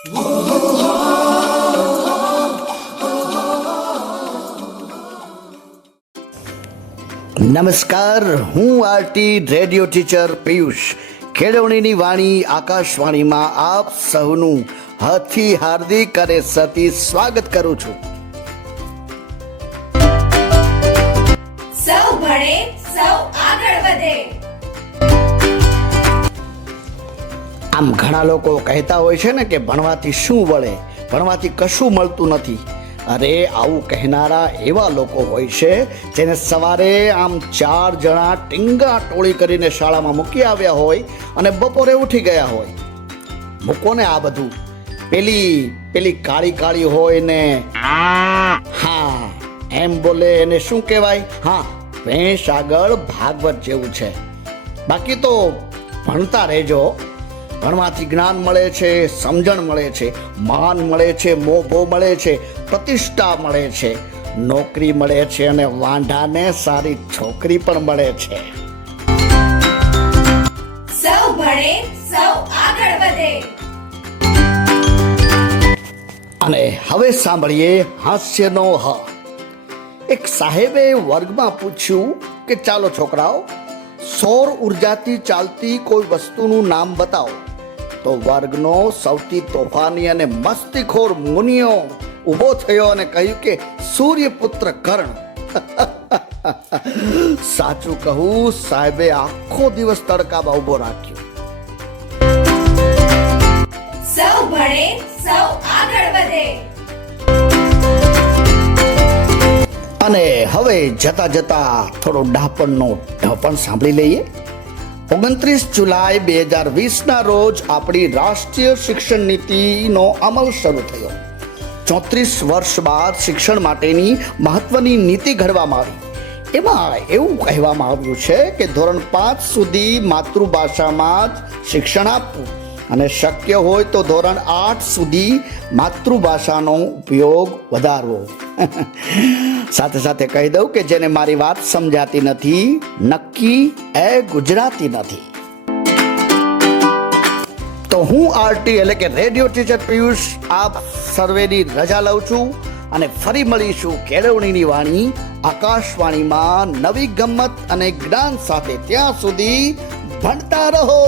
નમસ્કાર, હું RT radio teacher Piyush કેળવણીની વાણી આકાશવાણીમાં આપ સૌનું હાથી હાર્દિક અને સતી સ્વાગત કરું છું. સૌ ભણે સૌ આગળ વધે. આમ ઘણા લોકો કહેતા હોય છે ને કે ભણવાથી શું વળે, ભણવાથી કશું મળતું નથી. અરે આવું કહેનારા એવા લોકો હોય છે જેને સવારે આમ 4 જણા ટીંગા ટોળી કરીને શાળામાં મૂકી આવ્યા હોય અને બપોરે ઉઠી ગયા હોય. મૂકો ને આ બધું, પેલી કાળી કાળી હોય ને હા એમ બોલે એને શું કહેવાય? હા, ભેંસ આગળ ભાગવત જેવું છે. બાકી તો ભણતા રહેજો. ભણવાથી જ્ઞાન મળે છે, સમજણ મળે છે, માન મળે છે, મોભો મળે છે, પ્રતિષ્ઠા મળે છે, નોકરી મળે છે અને વાંઢાને સારી છોકરી પણ મળે છે. સૌ ભણે સૌ આગળ વધે. અને હવે સાંભળીએ હાસ્યનો હ. એક સાહેબે વર્ગમાં પૂછ્યું કે ચાલો છોકરાઓ, સૌર ઉર્જાથી ચાલતી કોઈ વસ્તુનું નામ બતાવો. તો વર્ગનો સૌથી તોફાની અને મસ્તીખોર મુનિયો ઊભો થયો અને કહ્યું કે સૂર્યપુત્ર કર્ણ. સાચું કહું, સાહેબે આખો દિવસ તડકામાં ઊભો રાખ્યો. સૌ ભણે સૌ આગળ વધે. અને હવે જતા જતા થોડો ડાપણનો ઢપણ સાંભળી લઈએ. 29 જુલાઈ 2020ના રોજ આપણી રાષ્ટ્રીય શિક્ષણ નીતિનો અમલ શરૂ થયો. 34 વર્ષ બાદ શિક્ષણ માટેની મહત્વની નીતિ ઘડવામાં આવી. એમાં એવું કહેવામાં આવ્યું છે કે ધોરણ 5 સુધી માતૃભાષામાં જ શિક્ષણ આપવું અને શક્ય હોય તો ધોરણ 8 સુધી માતૃભાષાનો ઉપયોગ વધારવો. સાથે સાથે કહી દઉં કે જેને મારી વાત સમજાતી નથી, નક્કી એ ગુજરાતી નથી. તો હું આરટી એટલે કે રેડિયો ટીચર પિયુષ આપ સર્વેની રજા લઉં છું અને ફરી મળીશું કેળવણીની વાણી આકાશવાણીમાં નવી ગમ્મત અને જ્ઞાન સાથે. ત્યાં સુધી ભણતા રહો.